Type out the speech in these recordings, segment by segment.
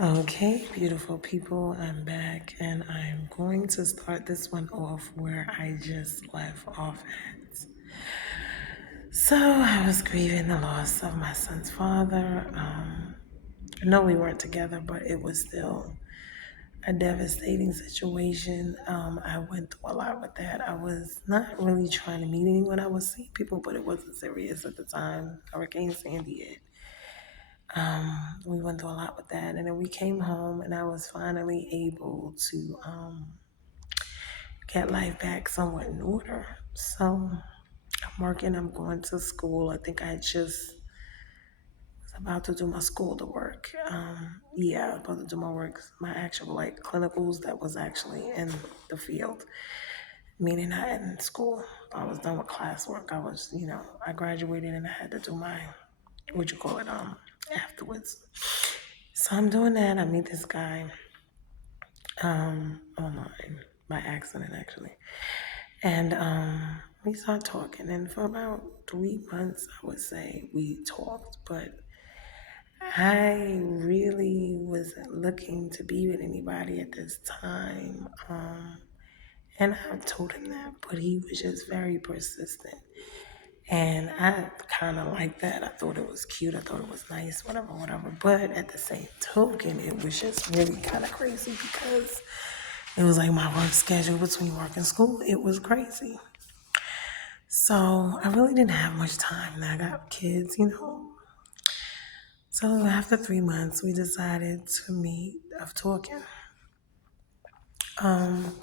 Okay, beautiful people, I'm back and I'm going to start this one off where I just left off at. So, I was grieving the loss of my son's father. No, we weren't together, but it was still a devastating situation. I went through a lot with that. I was not really trying to meet anyone. I was seeing people, but it wasn't serious at the time. Hurricane Sandy hit. We went through a lot with that, and then we came home, and I was finally able to get life back somewhat in order. So I'm working. I'm going to school. I think I just was about to do my school to work. Yeah, I was about to do my work, my actual like clinicals that was actually in the field, meaning not in school. I was done with classwork. I graduated and I had to do my what you call it afterwards. So I'm doing that. I meet this guy online by accident actually, and we start talking. And for about 3 months, I would say we talked, but I really wasn't looking to be with anybody at this time. And I told him that, but he was just very persistent. And I kind of liked that. I thought it was cute. I thought it was nice, whatever, whatever. But at the same token, it was just really kind of crazy because it was like my work schedule between work and school. It was crazy. So I really didn't have much time. And I got kids. So after 3 months, we decided to meet of talking. Um,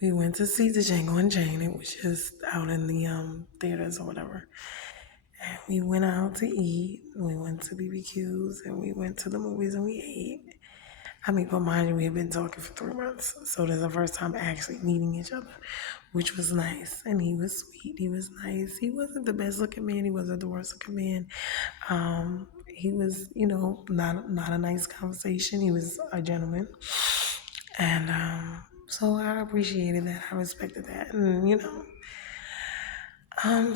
we went to see the Django and Jane. It was just out in the theaters or whatever. And we went out to eat. We went to BBQs and we went to the movies and we ate. I mean, but mind you, we had been talking for 3 months. So that's the first time actually meeting each other, which was nice. And he was sweet. He was nice. He wasn't the best looking man. He wasn't the worst looking man. He was, not a nice conversation. He was a gentleman. And so I appreciated that. I respected that.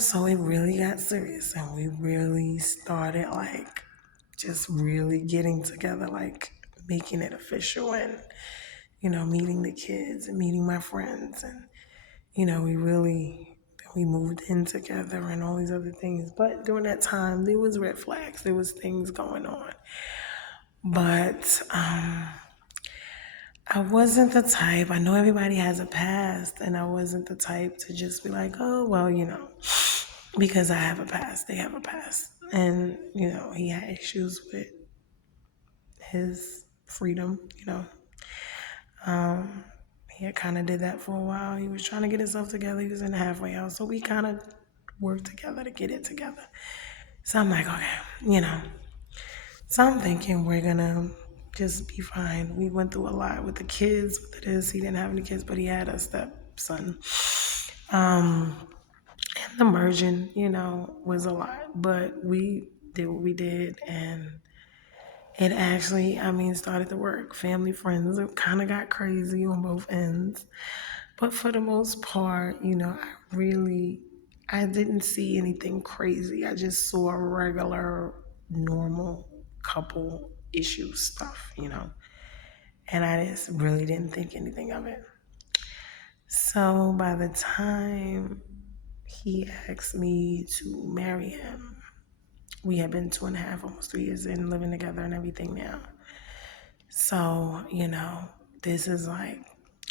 So it really got serious and we really started like just really getting together, like making it official and, meeting the kids and meeting my friends and, we moved in together and all these other things. But during that time there was red flags, there was things going on. But I wasn't the type, I know everybody has a past, and I wasn't the type to just be like, oh, well, because I have a past, they have a past. And, he had issues with his freedom, He had kind of did that for a while. He was trying to get himself together. He was in the halfway house. So we kind of worked together to get it together. So I'm like, okay, you know. So I'm thinking we're going to just be fine. We went through a lot with the kids, with this. He didn't have any kids, but he had a stepson. Um, and the merging, was a lot. But we did what we did. And it actually, started to work. Family, friends, it kind of got crazy on both ends. But for the most part, I didn't see anything crazy. I just saw a regular, normal couple issue stuff. And I just really didn't think anything of it. So by the time he asked me to marry him, we had been 2.5, almost 3 years in, living together and everything now. So, this is like,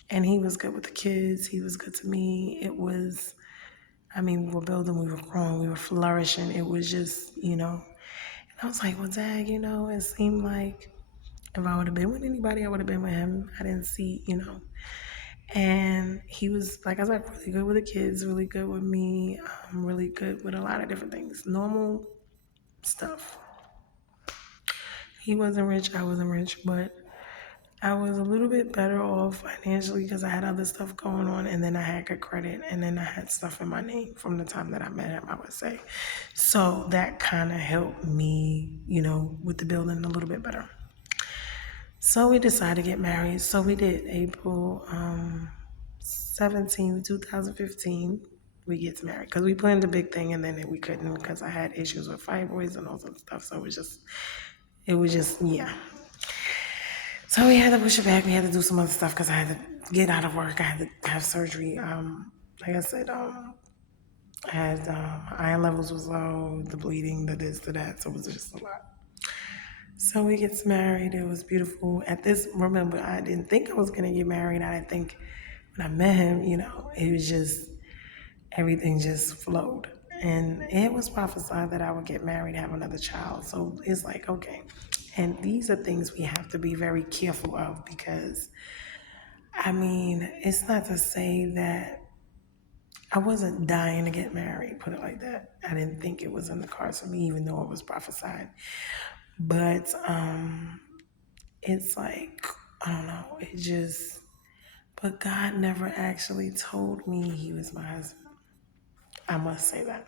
and he was good with the kids. He was good to me. We were building, we were growing, we were flourishing. It was just. And I was like, well, Dad, it seemed like if I would have been with anybody, I would have been with him. I didn't see. And he was, like I said, really good with the kids, really good with me, really good with a lot of different things. Normal stuff. He wasn't rich, I wasn't rich, but I was a little bit better off financially because I had other stuff going on, and then I had good credit, and then I had stuff in my name from the time that I met him, I would say. So that kind of helped me, with the building a little bit better. So we decided to get married. So we did April 17th, 2015. We get married because we planned a big thing, and then we couldn't because I had issues with fibroids and all that stuff. So it was just, yeah. So we had to push it back. We had to do some other stuff because I had to get out of work. I had to have surgery. Like I said, I had iron levels was low, the bleeding, the this, the that. So it was just a lot. So we gets married. It was beautiful. At this, remember, I didn't think I was gonna get married. I didn't think when I met him, it was just everything just flowed. And it was prophesied that I would get married, have another child. So it's like, okay. And these are things we have to be very careful of because, I mean, it's not to say that I wasn't dying to get married, put it like that. I didn't think it was in the cards for me, even though it was prophesied. But it's like, I don't know, it just, but God never actually told me he was my husband. I must say that.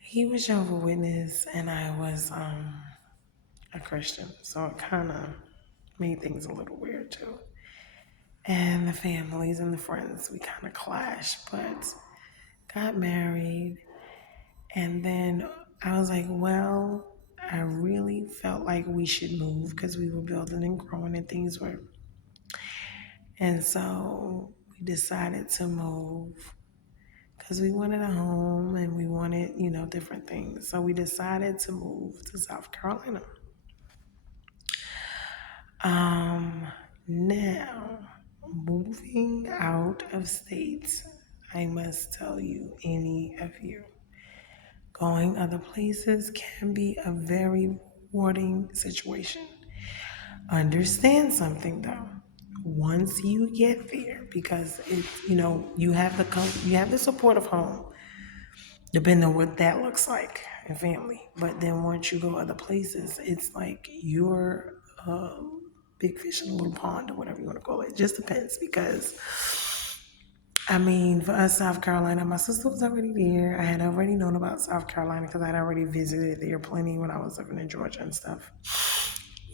He was Jehovah's Witness and I was a Christian. So it kind of made things a little weird too. And the families and the friends, we kind of clashed, but got married. And then I was like, well, I really felt like we should move because we were building and growing and things were. And so we decided to move because we wanted a home and we wanted, different things. So we decided to move to South Carolina. Um, Now, moving out of state, I must tell you, any of you, going other places can be a very rewarding situation. Understand something though. Once you get there, because you have the support of home, depending on what that looks like and family. But then once you go other places, it's like you're a big fish in a little pond or whatever you want to call it. It just depends because I mean, for us, South Carolina, my sister was already there. I had already known about South Carolina because I'd already visited there plenty when I was living in Georgia and stuff.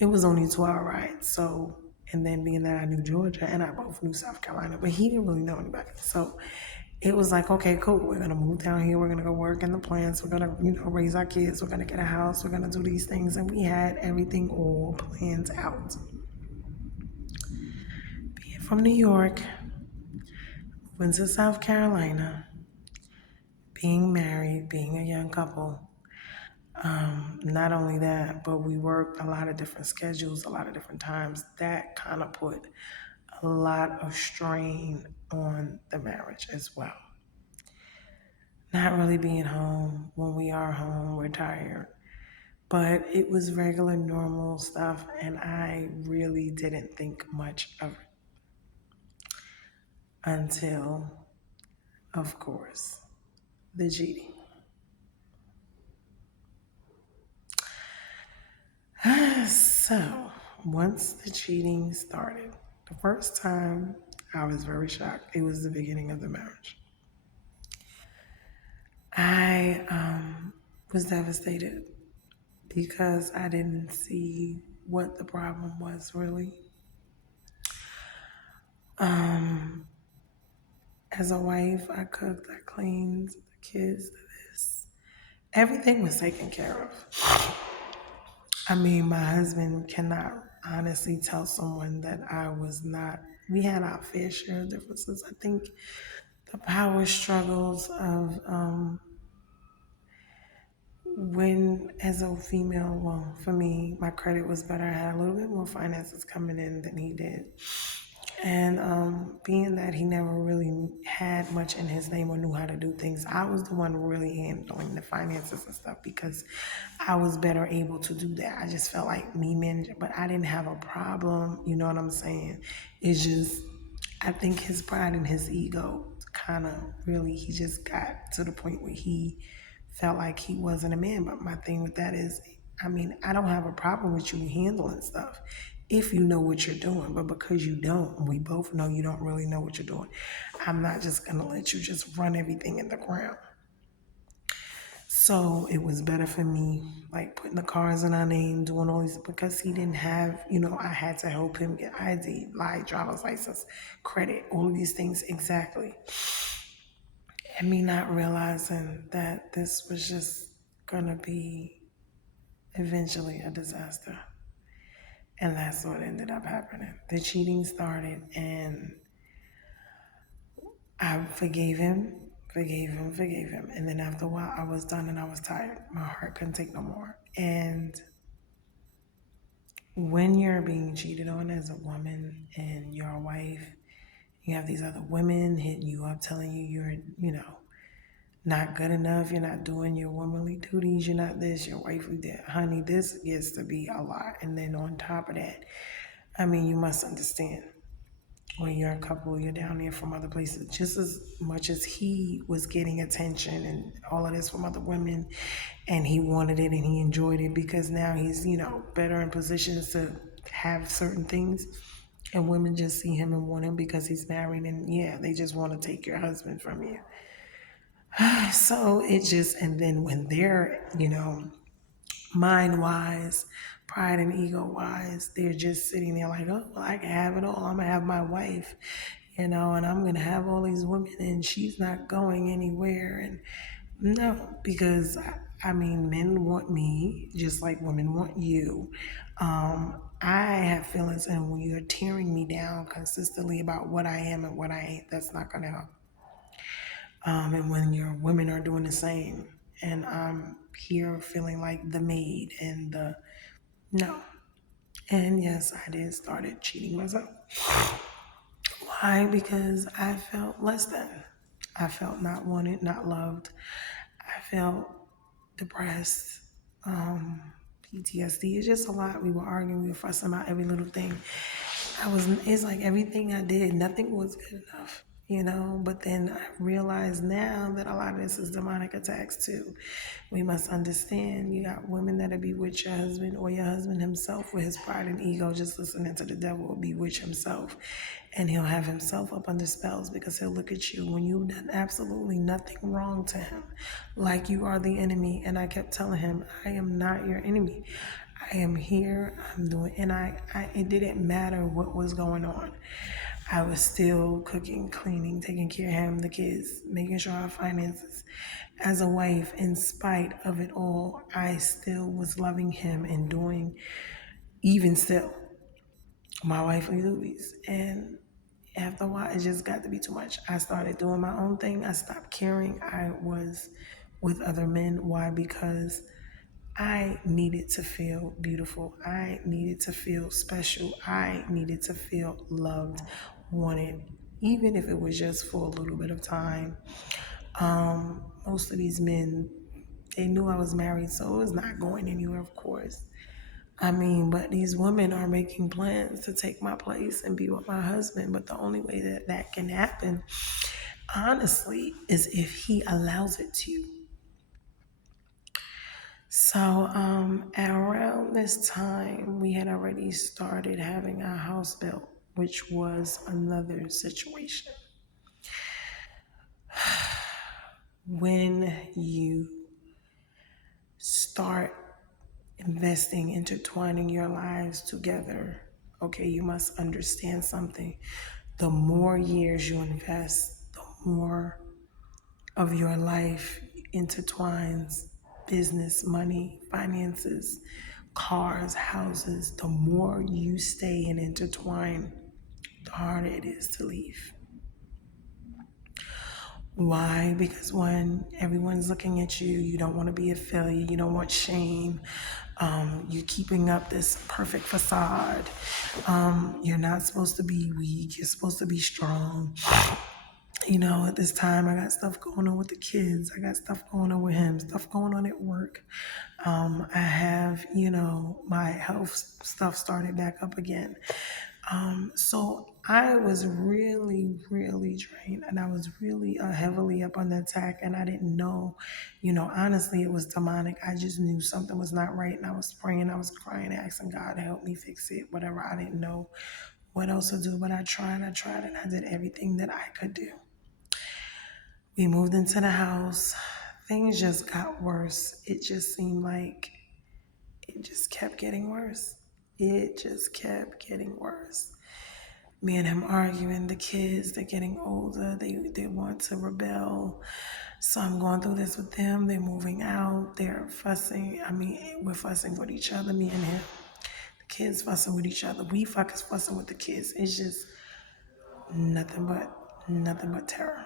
It was only a 2 hour ride. So, and then being that I knew Georgia and I both knew South Carolina, but he didn't really know anybody. So it was like, okay, cool. We're going to move down here. We're going to go work in the plants. We're going to, raise our kids. We're going to get a house. We're going to do these things. And we had everything all planned out. Being from New York, moving to South Carolina, being married, being a young couple. Not only that, but we worked a lot of different schedules, a lot of different times. That kind of put a lot of strain on the marriage as well. Not really being home. When we are home, we're tired. But it was regular, normal stuff, and I really didn't think much of it until, of course, the cheating. So, once the cheating started, the first time I was very shocked. It was the beginning of the marriage. I was devastated because I didn't see what the problem was really. Um, as a wife, I cooked, I cleaned, the kids, this. Everything was taken care of. I mean, my husband cannot honestly tell someone that I was not. We had our fair share of differences. I think the power struggles of when, as a female, well, for me, my credit was better. I had a little bit more finances coming in than he did. And being that he never really had much in his name or knew how to do things, I was the one really handling the finances and stuff because I was better able to do that. I just felt like me managing, but I didn't have a problem. You know what I'm saying? It's just, I think his pride and his ego kind of really, he just got to the point where he felt like he wasn't a man. But my thing with that is, I mean, I don't have a problem with you handling stuff if you know what you're doing. But because you don't, we both know you don't really know what you're doing. I'm not just going to let you just run everything in the ground. So it was better for me, like putting the cars in our name, doing all these, because he didn't have, I had to help him get ID, live driver's license, credit, all of these things exactly. And me not realizing that this was just gonna be eventually a disaster. And that's what ended up happening. The cheating started, and I forgave him. And then after a while, I was done and I was tired. My heart couldn't take no more. And when you're being cheated on as a woman and you're a wife, you have these other women hitting you up, telling you you're, not good enough, you're not doing your womanly duties, you're not this, your wifely that. Honey, this gets to be a lot. And then on top of that, I mean, you must understand when you're a couple, you're down there from other places. Just as much as he was getting attention and all of this from other women, and he wanted it and he enjoyed it because now he's, better in positions to have certain things. And women just see him and want him because he's married, and yeah, they just want to take your husband from you. So it just, and then when they're, mind wise, pride and ego wise, they're just sitting there like, oh, well, I can have it all. I'm gonna have my wife, and I'm gonna have all these women, and she's not going anywhere. And no, because I mean, men want me just like women want you. I have feelings, and when you're tearing me down consistently about what I am and what I ain't, that's not gonna help. And when your women are doing the same, and I'm here feeling like the maid and the no. And yes, I did started cheating myself. Why? Because I felt less than. I felt not wanted, not loved. I felt depressed. Um, PTSD. It's just a lot. We were arguing, we were fussing about every little thing. It's like everything I did, nothing was good enough. But then I realize now that a lot of this is demonic attacks too. We must understand you got women that'll be with your husband, or your husband himself with his pride and ego just listening to the devil will bewitch himself. And he'll have himself up under spells because he'll look at you when you've done absolutely nothing wrong to him, like you are the enemy. And I kept telling him, I am not your enemy. I am here, I'm doing, and it didn't matter what was going on. I was still cooking, cleaning, taking care of him, the kids, making sure our finances. As a wife, in spite of it all, I still was loving him and doing, even still, my wifely duties. And after a while, it just got to be too much. I started doing my own thing. I stopped caring. I was with other men. Why? Because I needed to feel beautiful. I needed to feel special. I needed to feel loved, wanted, even if it was just for a little bit of time. Most of these men, they knew I was married, so it was not going anywhere, of course. I mean, but these women are making plans to take my place and be with my husband. But the only way that that can happen, honestly, is if he allows it to. So, around this time, we had already started having our house built, which was another situation. When you start investing, intertwining your lives together, okay, you must understand something. The more years you invest, the more of your life intertwines business, money, finances, cars, houses. The more you stay and intertwine, the harder it is to leave. Why? Because when everyone's looking at you, you don't want to be a failure, you don't want shame. You're keeping up this perfect facade. You're not supposed to be weak, you're supposed to be strong. At this time, I got stuff going on with the kids. I got stuff going on with him, stuff going on at work. I have, my health stuff started back up again. So I was really, really drained, and I was really heavily up on the attack, and I didn't know, honestly, it was demonic. I just knew something was not right, and I was praying, I was crying, asking God to help me fix it, whatever. I didn't know what else to do, but I tried, and I did everything that I could do. We moved into the house. Things just got worse. It just seemed like it just kept getting worse. It just kept getting worse. Me and him arguing, the kids, they're getting older, they want to rebel. So I'm going through this with them. They're moving out, they're fussing. I mean, we're fussing with each other, me and him. The Kids fussing with each other. We fussing with the kids. It's just nothing but terror.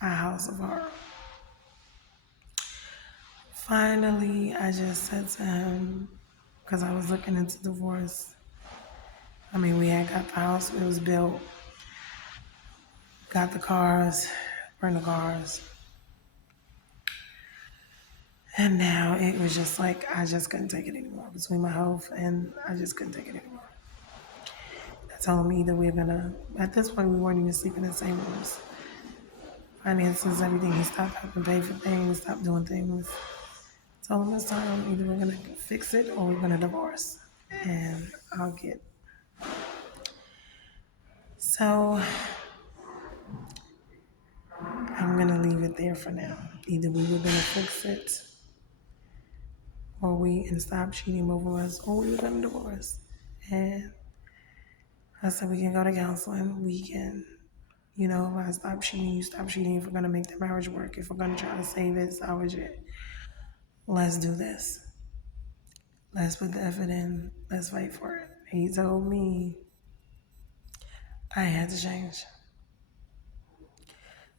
A house of horror. Finally, I just said to him, because I was looking into divorce. I mean, we had got the house, it was built, got the cars, bring the cars. And now it was just like, I just couldn't take it anymore. Between my health and I just couldn't take it anymore. I told him either we're gonna, at this point, we weren't even sleeping in the same rooms. Finances, everything, he stopped helping pay for things, stopped doing things. Told him it's time, either we're gonna fix it or we're gonna divorce. And I'll get. So I'm gonna leave it there for now. Either we were gonna fix it or we and stop cheating both of us, or we were gonna divorce. And I said we can go to counseling. We can, if I stop cheating, you stop cheating. If we're gonna make the marriage work, if we're gonna try to save it, salvage it, let's do this. Let's put the effort in. Let's fight for it. He told me I had to change.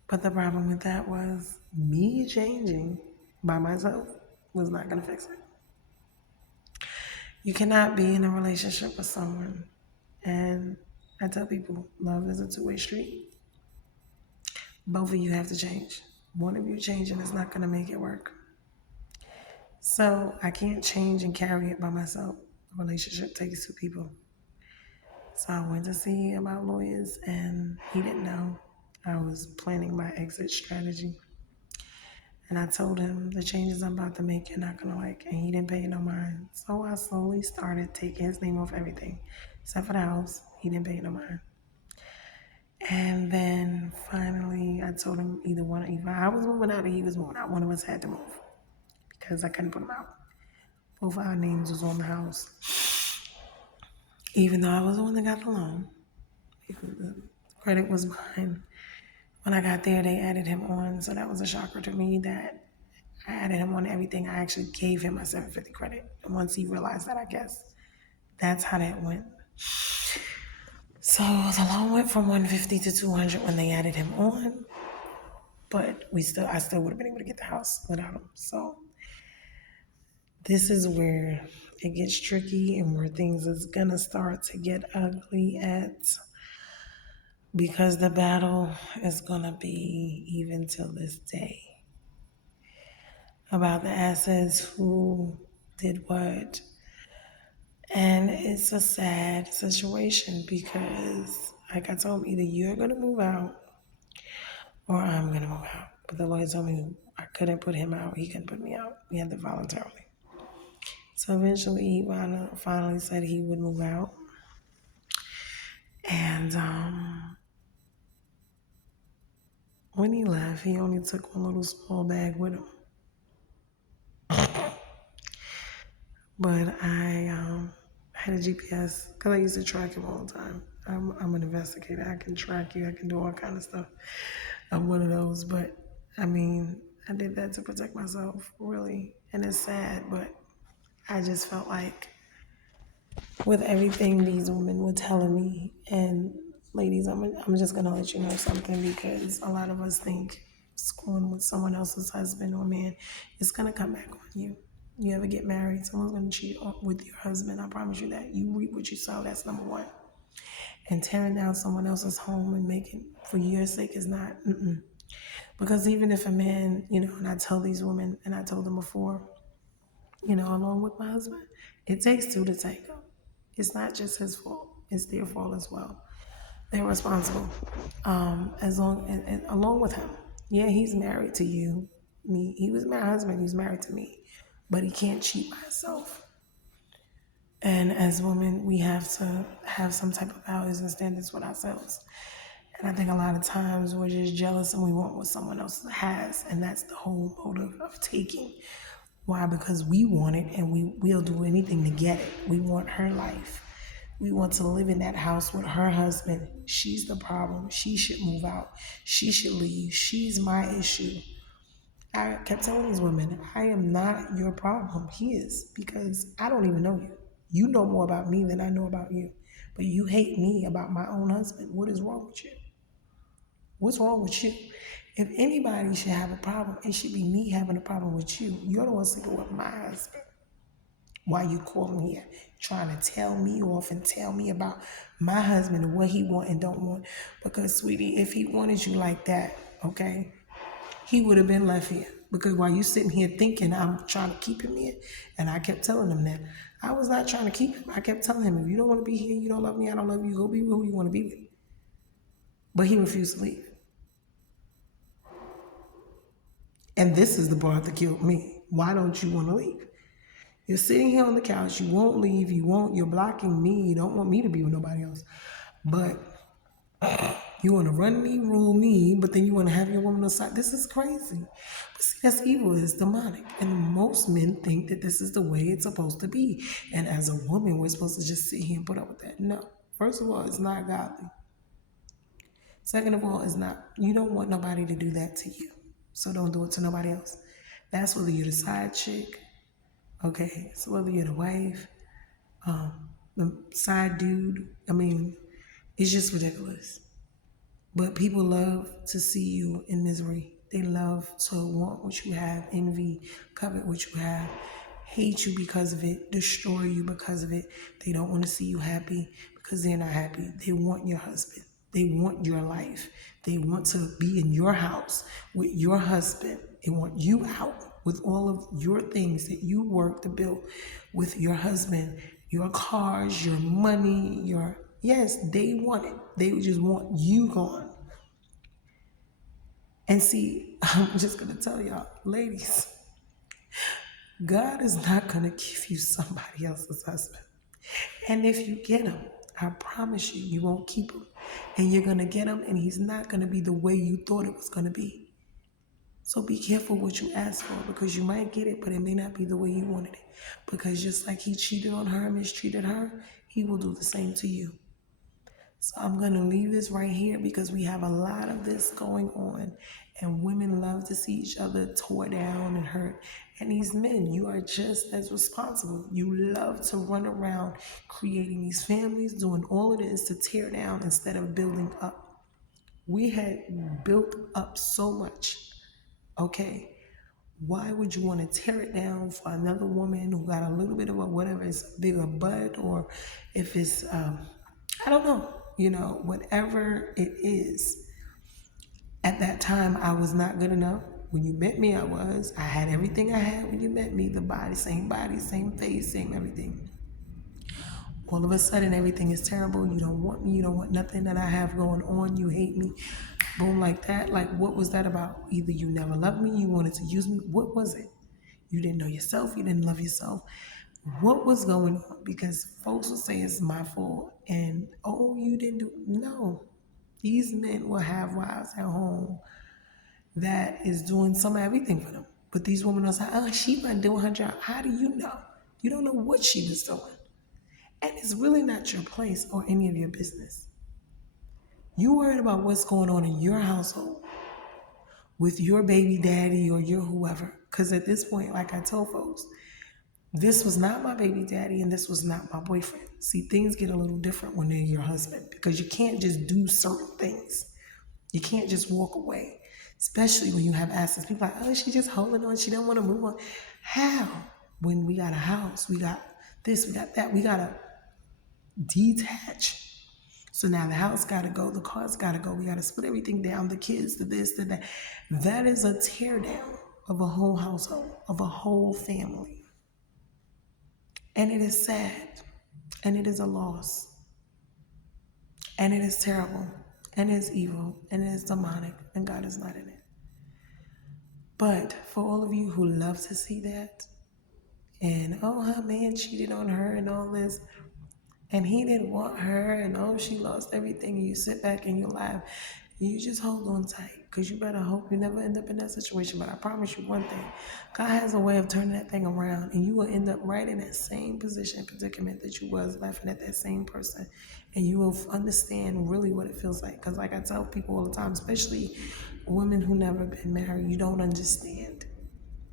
But the problem with that was me changing by myself was not gonna fix it. You cannot be in a relationship with someone, and I tell people, love is a two-way street. Both of you have to change. One of you changing is not gonna make it work. So I can't change and carry it by myself. A relationship takes two people. So I went to see about lawyers, and he didn't know. I was planning my exit strategy. And I told him the changes I'm about to make you're not gonna like, and he didn't pay no mind. So I slowly started taking his name off everything, except for the house. He didn't pay no mind. And then finally, I told him either I was moving out or he was moving out. One of us had to move because I couldn't put him out. Both our names was on the house, even though I was the one that got the loan. The credit was mine. When I got there, they added him on, so that was a shocker to me that I added him on everything. I actually gave him a 750 credit. And once he realized that, I guess that's how that went. So the loan went from 150 to 200 when they added him on, but I still would have been able to get the house without him. So this is where it gets tricky and where things is gonna start to get ugly because the battle is gonna be even till this day about the assets, who did what. And it's a sad situation because, like I told him, either you're gonna move out or I'm gonna move out. But the lawyer told me I couldn't put him out, he couldn't put me out. We had to voluntarily. So eventually he finally said he would move out. And when he left, he only took one little small bag with him. But I had a GPS because I used to track him all the time. I'm an investigator. I can track you. I can do all kind of stuff. I'm one of those. But I mean, I did that to protect myself, really. And it's sad, but I just felt like with everything these women were telling me, and ladies, I'm just gonna let you know something, because a lot of us think screwing with someone else's husband or man is gonna come back on you. You ever get married, someone's gonna cheat with your husband. I promise you that. You reap what you sow. That's number one. And tearing down someone else's home and making for your sake is not. Because even if a man, and I tell these women, and I told them before, along with my husband, it takes two to tango. It's not just his fault; it's their fault as well. They're responsible, along with him. Yeah, he's married to you. He was my husband. He's married to me, but he can't cheat by himself. And as women, we have to have some type of values and standards with ourselves. And I think a lot of times we're just jealous and we want what someone else has, and that's the whole motive of taking. Why? Because we want it, and we'll do anything to get it. We want her life. We want to live in that house with her husband. She's the problem. She should move out. She should leave. She's my issue. I kept telling these women, I am not your problem. He is, because I don't even know you. You know more about me than I know about you. But you hate me about my own husband. What is wrong with you? What's wrong with you? If anybody should have a problem, it should be me having a problem with you. You're the one sleeping with my husband. Why you calling here trying to tell me off and tell me about my husband and what he want and don't want? Because, sweetie, if he wanted you like that, okay, he would have been left here. Because while you sitting here thinking I'm trying to keep him here, and I kept telling him that, I was not trying to keep him. I kept telling him, if you don't want to be here, you don't love me, I don't love you, go be with who you want to be with. But he refused to leave. And this is the part that killed me. Why don't you want to leave? You're sitting here on the couch, you won't leave, you're blocking me, you don't want me to be with nobody else. But you want to run me, rule me, but then you want to have your woman on the side. This is crazy. But see, that's evil, it's demonic. And most men think that this is the way it's supposed to be. And as a woman, we're supposed to just sit here and put up with that. No. First of all, it's not godly. Second of all, it's not, you don't want nobody to do that to you. So don't do it to nobody else. That's whether you're the side chick, okay? So whether you're the wife, the side dude, I mean, it's just ridiculous. But people love to see you in misery. They love to want what you have, envy, covet what you have, hate you because of it, destroy you because of it. They don't want to see you happy because they're not happy. They want your husband. They want your life. They want to be in your house with your husband. They want you out with all of your things that you work to build with your husband, your cars, your money, yes, they want it. They just want you gone. And see, I'm just going to tell y'all, ladies, God is not going to give you somebody else's husband. And if you get him, I promise you, you won't keep him. And you're going to get him, and he's not going to be the way you thought it was going to be. So be careful what you ask for, because you might get it, but it may not be the way you wanted it. Because just like he cheated on her, mistreated her, he will do the same to you. So I'm going to leave this right here because we have a lot of this going on, and women love to see each other tore down and hurt. And these men, you are just as responsible. You love to run around creating these families, doing all of this to tear down instead of building up. We had built up so much, okay? Why would you want to tear it down for another woman who got a little bit of a whatever, it's a bigger butt, or if it's, I don't know, whatever it is. At that time, I was not good enough. When you met me, I was. I had everything I had when you met me, the body, same face, same everything. All of a sudden, everything is terrible. You don't want me. You don't want nothing that I have going on. You hate me. Boom, like that. Like, what was that about? Either you never loved me, you wanted to use me. What was it? You didn't know yourself. You didn't love yourself. What was going on? Because folks will say it's my fault. And, oh, you didn't do. No. These men will have wives at home that is doing some of everything for them. But these women will say, oh, she wasn't doing her job. How do you know? You don't know what she was doing. And it's really not your place or any of your business. You worried about what's going on in your household with your baby daddy or your whoever. Because at this point, like I told folks, this was not my baby daddy and this was not my boyfriend. See, things get a little different when they're your husband because you can't just do certain things. You can't just walk away, especially when you have assets. People are like, oh, she's just holding on. She don't want to move on. How? When we got a house, we got this, we got that. We got to detach. So now the house got to go, the cars got to go. We got to split everything down, the kids, the this, the that. That is a tear down of a whole household, of a whole family. And it is sad, and it is a loss, and it is terrible, and it is evil, and it is demonic, and God is not in it. But for all of you who love to see that, and oh, her man cheated on her and all this, and he didn't want her, and oh, she lost everything, and you sit back and you laugh, you just hold on tight, because you better hope you never end up in that situation. But I promise you one thing, God has a way of turning that thing around, and you will end up right in that same position, predicament that you was, laughing at that same person, and you will understand really what it feels like. Because like I tell people all the time, especially women who never been married, you don't understand.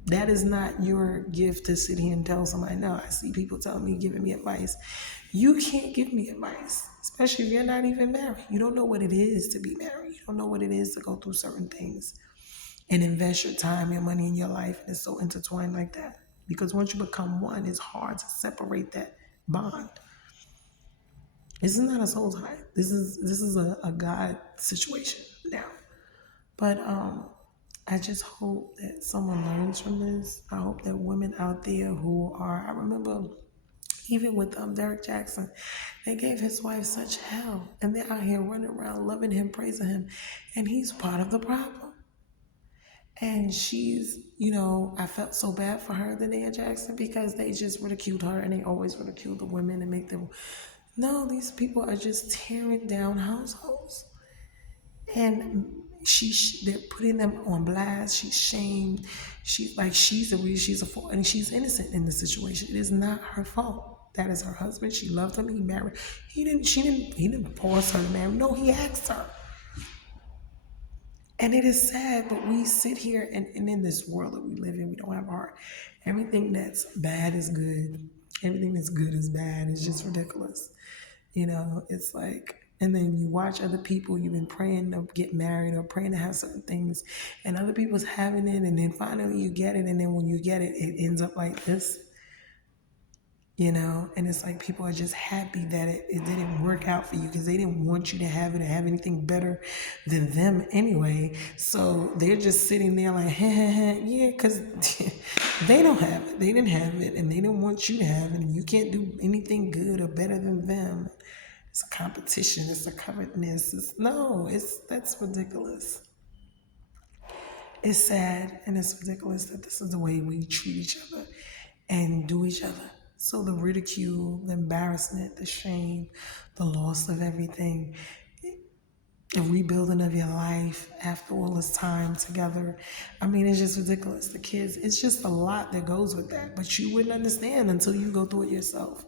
That is not your gift to sit here and tell somebody. No, I see people telling me, giving me advice. You can't give me advice, especially if you're not even married. You don't know what it is to be married. You don't know what it is to go through certain things and invest your time, your money, and your life. And it's so intertwined like that. Because once you become one, it's hard to separate that bond. This is not a soul tie. This is a God situation now. But I just hope that someone learns from this. I hope that women out there who are, I remember even with Derek Jackson, they gave his wife such hell, and they're out here running around loving him, praising him, and he's part of the problem. And she's, I felt so bad for her, Dania Jackson, because they just ridiculed her, and they always ridicule the women and make them. No, these people are just tearing down households, and they're putting them on blast. She's shamed. She's the reason, she's a fault, and she's innocent in the situation. It is not her fault. That is her husband. She loved him. He married. He didn't force her to marry. No, he asked her. And it is sad, but we sit here and in this world that we live in, we don't have heart. Everything that's bad is good. Everything that's good is bad. It's just ridiculous. It's like, and then you watch other people, you've been praying to get married or praying to have certain things, and other people's having it, and then finally you get it, and then when you get it, it ends up like this. And it's like people are just happy that it didn't work out for you because they didn't want you to have it or have anything better than them anyway. So they're just sitting there like, yeah, because they don't have it. They didn't have it, and they didn't want you to have it, and you can't do anything good or better than them. It's a competition. It's a covetousness. That's ridiculous. It's sad and it's ridiculous that this is the way we treat each other and do each other. So the ridicule, the embarrassment, the shame, the loss of everything, the rebuilding of your life after all this time together. I mean, it's just ridiculous. The kids, it's just a lot that goes with that, but you wouldn't understand until you go through it yourself.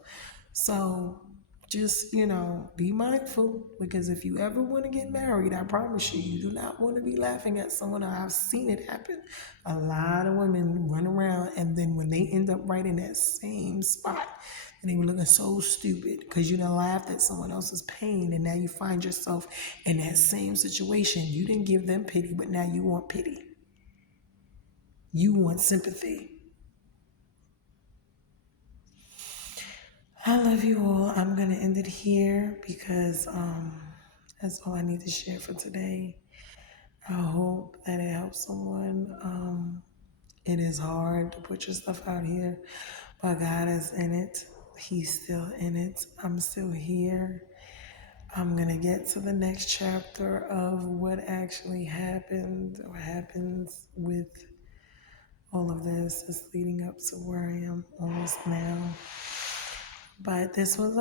So just, be mindful, because if you ever want to get married, I promise you, you do not want to be laughing at someone. I've seen it happen. A lot of women run around, and then when they end up right in that same spot, and they were looking so stupid because you done laughed at someone else's pain, and now you find yourself in that same situation. You didn't give them pity, but now you want pity. You want sympathy. I love you all. I'm gonna end it here because that's all I need to share for today. I hope that it helps someone. It is hard to put your stuff out here, but God is in it. He's still in it. I'm still here. I'm gonna get to the next chapter of what actually happened or happens with all of this. Is leading up to where I am almost now. But this was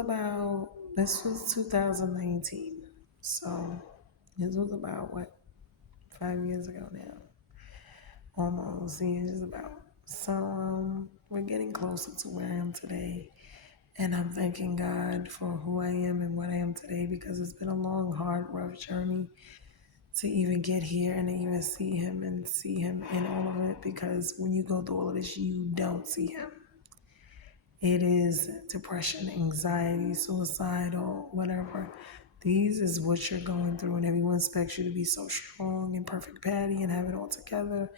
2019. So this was about what, 5 years ago now. Almost, yeah, just about. So we're getting closer to where I am today. And I'm thanking God for who I am and what I am today, because it's been a long, hard, rough journey to even get here and to even see Him and see Him in all of it. Because when you go through all of this, you don't see Him. It is depression, anxiety, suicidal, whatever. These is what you're going through, and everyone expects you to be so strong and perfect Patty and have it all together.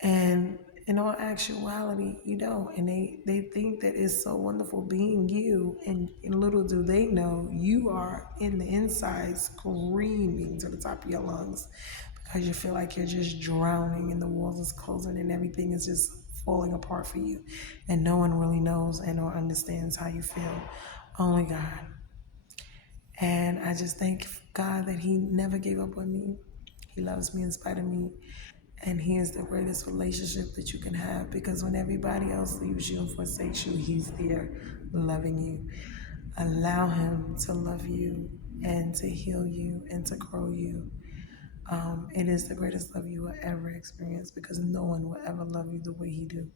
And in all actuality, you don't. And they think that it's so wonderful being you, and little do they know you are in the inside screaming to the top of your lungs because you feel like you're just drowning and the world is closing and everything is just falling apart for you, and no one really knows and or understands how you feel. Only God. And I just thank God that He never gave up on me. He loves me in spite of me. And He is the greatest relationship that you can have, because when everybody else leaves you and forsakes you, He's there loving you. Allow Him to love you and to heal you and to grow you. It is the greatest love you will ever experience, because no one will ever love you the way He do.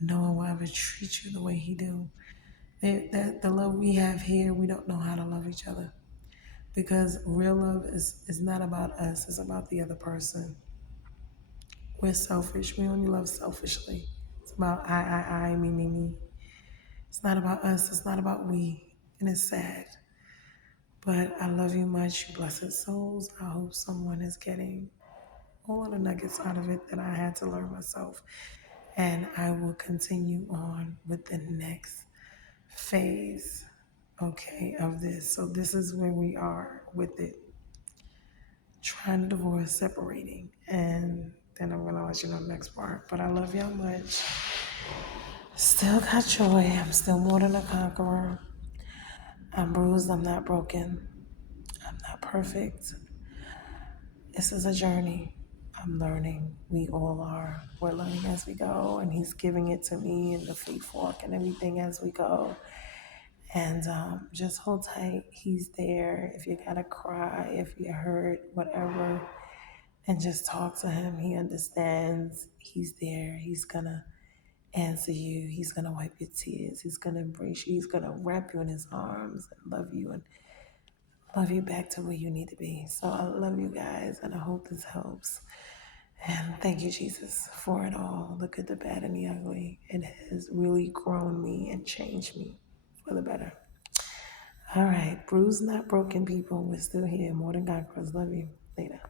No one will ever treat you the way He do. The love we have here, we don't know how to love each other, because real love is not about us, it's about the other person. We're selfish. We only love selfishly. It's about I, me. It's not about us. It's not about we. And it's sad. But I love you much, you blessed souls. I hope someone is getting all the nuggets out of it that I had to learn myself. And I will continue on with the next phase, okay, of this. So this is where we are with it. Trying to divorce, separating. And then I'm gonna let you know the next part. But I love y'all much. Still got joy. I'm still more than a conqueror. I'm bruised, I'm not broken. I'm not perfect. This is a journey. I'm learning. We all are. We're learning as we go, and He's giving it to me and the Fleet Fork and everything as we go. And just hold tight. He's there. If you gotta cry, if you hurt, whatever, and just talk to Him. He understands. He's there. He's gonna answer you. He's gonna wipe your tears. He's gonna embrace you. He's gonna wrap you in His arms and love you back to where you need to be. So I love you guys, and I hope this helps. And thank you, Jesus, for it all, the good, the bad, and the ugly. It has really grown me and changed me for the better. All right, bruised, not broken people. We're still here. More than conquerors. Love you. Later.